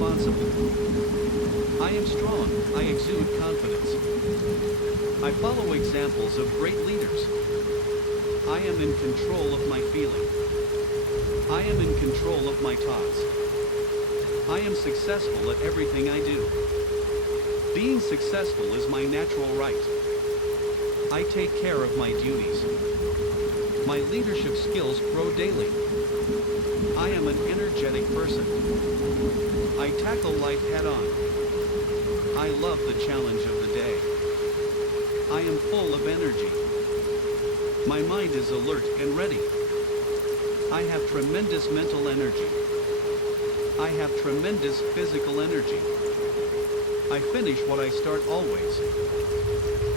responsible. I am strong, I exude confidence. I follow examples of great leaders. I am in control of my feeling. I am in control of my thoughts. I am successful at everything I do. Being successful is my natural right. I take care of my duties. My leadership skills grow daily. I am an energetic person. I tackle life head-on. I love the challenge of the day. I am full of energy. My mind is alert and ready. I have tremendous mental energy. I have tremendous physical energy. I finish what I start always.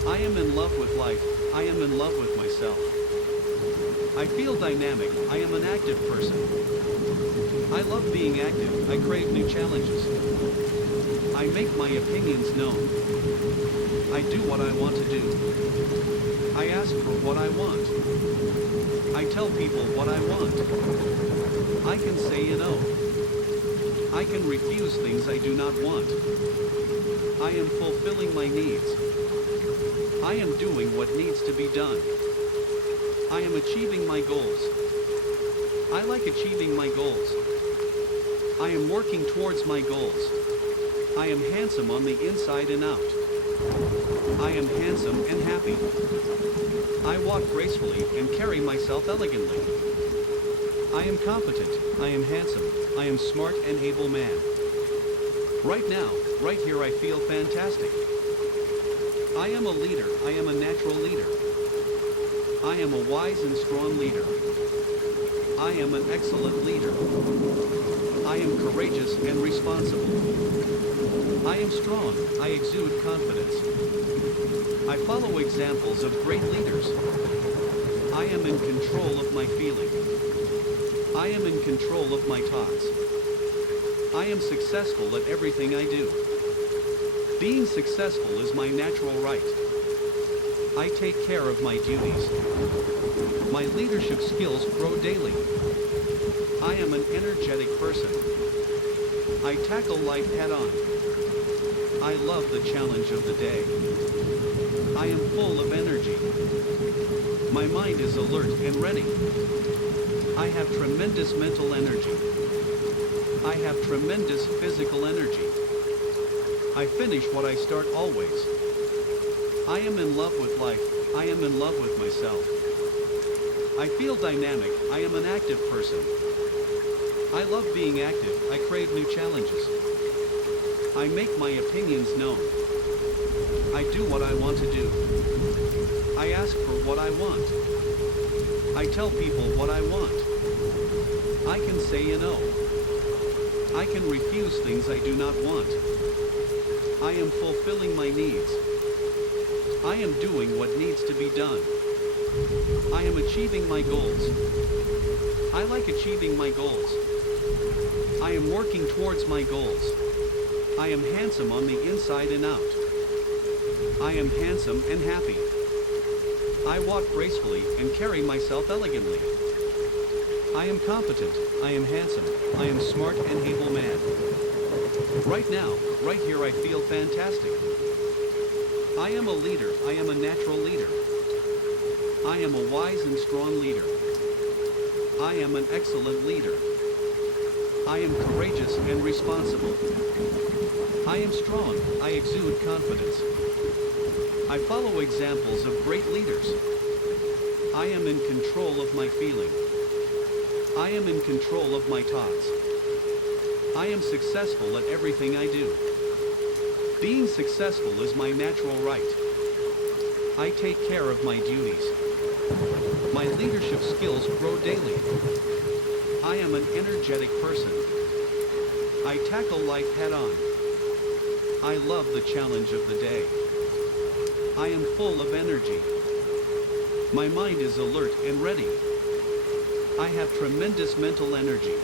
I am in love with life. I am in love with myself. I feel dynamic. I am an active person. I love being active. I crave new challenges. I make my opinions known. I do what I want to do. I ask for what I want. I tell people what I want. I can say no. I can refuse things I do not want. I am fulfilling my needs. I am doing what needs to be done. I am achieving my goals. I like achieving my goals. I am working towards my goals. I am handsome on the inside and out. I am handsome and happy. I walk gracefully and carry myself elegantly. I am competent. I am handsome. I am smart and able man. Right now, right here I feel fantastic. I am a leader. I am a natural leader. I am a wise and strong leader. I am an excellent leader. I am courageous and responsible. I am strong. I exude confidence. I follow examples of great leaders. I am in control of my feeling. I am in control of my thoughts. I am successful at everything I do. Being successful is my natural right. I take care of my duties. My leadership skills grow daily. I am an energetic person. I tackle life head-on. I love the challenge of the day. I am full of energy. My mind is alert and ready. I have tremendous mental energy. I have tremendous physical energy. I finish what I start always. I am in love with life. I am in love with myself. I feel dynamic. I am an active person. I love being active. I crave new challenges. I make my opinions known. I do what I want to do. I ask for what I want. I tell people what I want. I can say no. I can refuse things I do not want. I am fulfilling my needs. I am doing what needs to be done. I am achieving my goals. I like achieving my goals. I am working towards my goals. I am handsome on the inside and out. I am handsome and happy. I walk gracefully and carry myself elegantly. I am competent. I am handsome. I am smart and able man. Right now, right here I feel fantastic. I am a leader. I am a natural leader. I am a wise and strong leader. I am an excellent leader. I am courageous and responsible. I am strong. I exude confidence. I follow examples of great leaders. I am in control of my feeling. I am in control of my thoughts. I am successful at everything I do. Being successful is my natural right. I take care of my duties. My leadership skills grow daily. I am an energetic person. I tackle life head-on. I love the challenge of the day. I am full of energy. My mind is alert and ready. I have tremendous mental energy.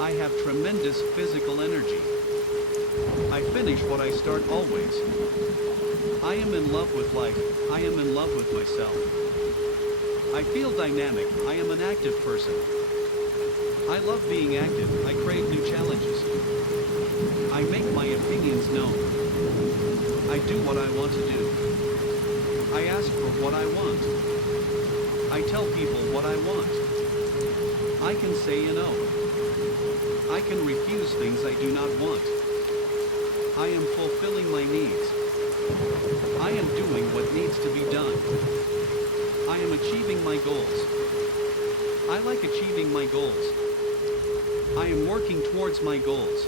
I have tremendous physical energy. I finish what I start always. I am in love with life. I am in love with myself. I feel dynamic. I am an active person. I love being active. I crave new challenges. I make my opinions known. I do what I want to do. I ask for what I want. I tell people what I want. I can say no. I can refuse things I do not want. I am fulfilling my needs. I am doing what needs to be done. I am achieving my goals. I like achieving my goals. I am working towards my goals.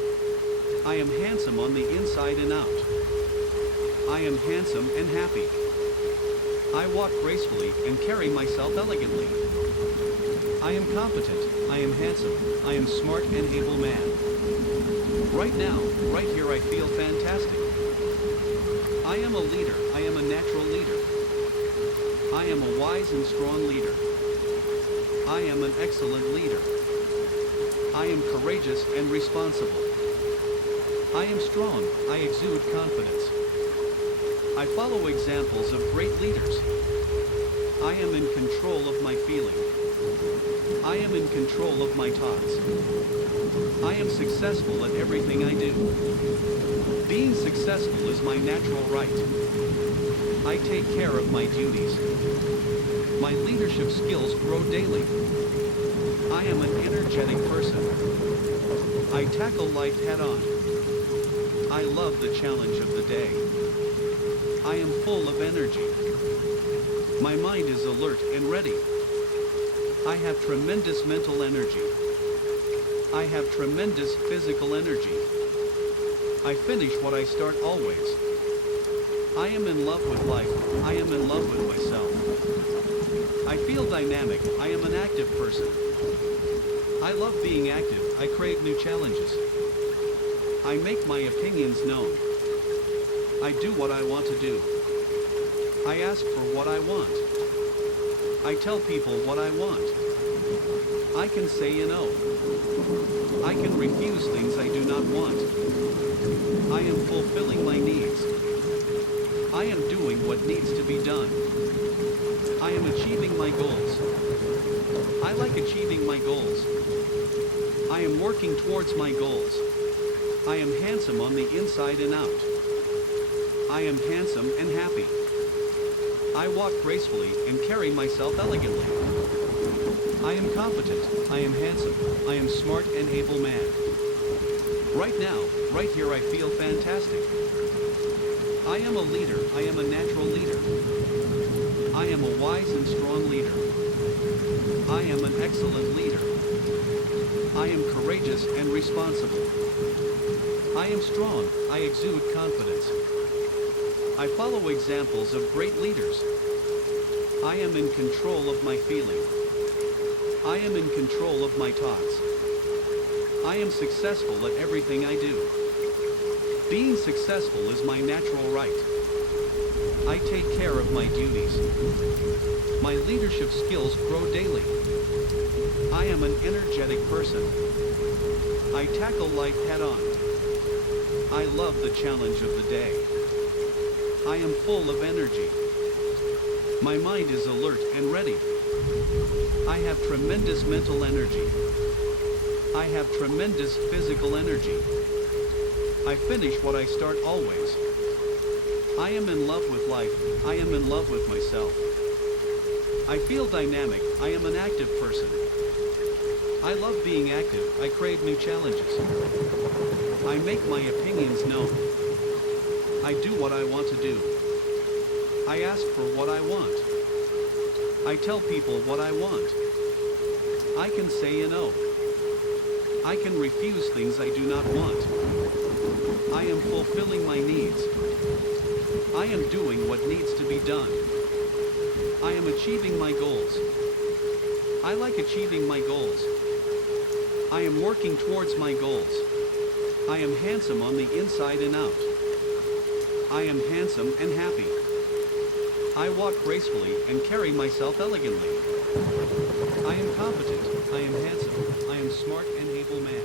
I am handsome on the inside and out. I am handsome and happy. I walk gracefully and carry myself elegantly. I am competent. I am handsome. I am smart and able man. Right now, right here I feel fantastic. I am a leader. I am a natural leader. I am a wise and strong leader. I am an excellent leader. I am courageous and responsible. I am strong. I exude confidence. I follow examples of great leaders. I am in control of my feeling. I am in control of my thoughts. I am successful at everything I do. Being successful is my natural right. I take care of my duties. My leadership skills grow daily. I am an energetic person. I tackle life head-on. I love the challenge of the day. I am full of energy. My mind is alert and ready. I have tremendous mental energy. I have tremendous physical energy. I finish what I start always. I am in love with life. I am in love with myself. I feel dynamic. I am an active person. I love being active. I crave new challenges. I make my opinions known. I do what I want to do. I ask for what I want. I tell people what I want. I can say no. I can refuse things I do not want. I am fulfilling my needs. I am doing what needs to be done. I am achieving my goals. I like achieving my goals. I am working towards my goals. I am handsome on the inside and out. I am handsome and happy. I walk gracefully and carry myself elegantly. I am competent. I am handsome. I am smart and able man. Right now, right here I feel fantastic. I am a leader. I am a natural leader. I am a wise and strong leader. I am an excellent leader. I am courageous and responsible. I am strong. I exude confidence. I follow examples of great leaders. I am in control of my feeling. I am in control of my thoughts. I am successful at everything I do. Being successful is my natural right. I take care of my duties. My leadership skills grow daily. I am an energetic person. I tackle life head-on. I love the challenge of the day. I am full of energy. My mind is alert and ready. I have tremendous mental energy. I have tremendous physical energy. I finish what I start always. I am in love with life. I am in love with myself. I feel dynamic. I am an active person. I love being active. I crave new challenges. I make my opinions known. I do what I want to do. I ask for what I want. I tell people what I want. I can say no. I can refuse things I do not want. I am fulfilling my needs. I am doing what needs to be done. I am achieving my goals. I like achieving my goals. I am working towards my goals. I am handsome on the inside and out. I am handsome and happy. I walk gracefully and carry myself elegantly. I am competent. I am handsome. I am smart and able man.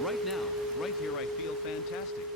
Right now, right here I feel fantastic.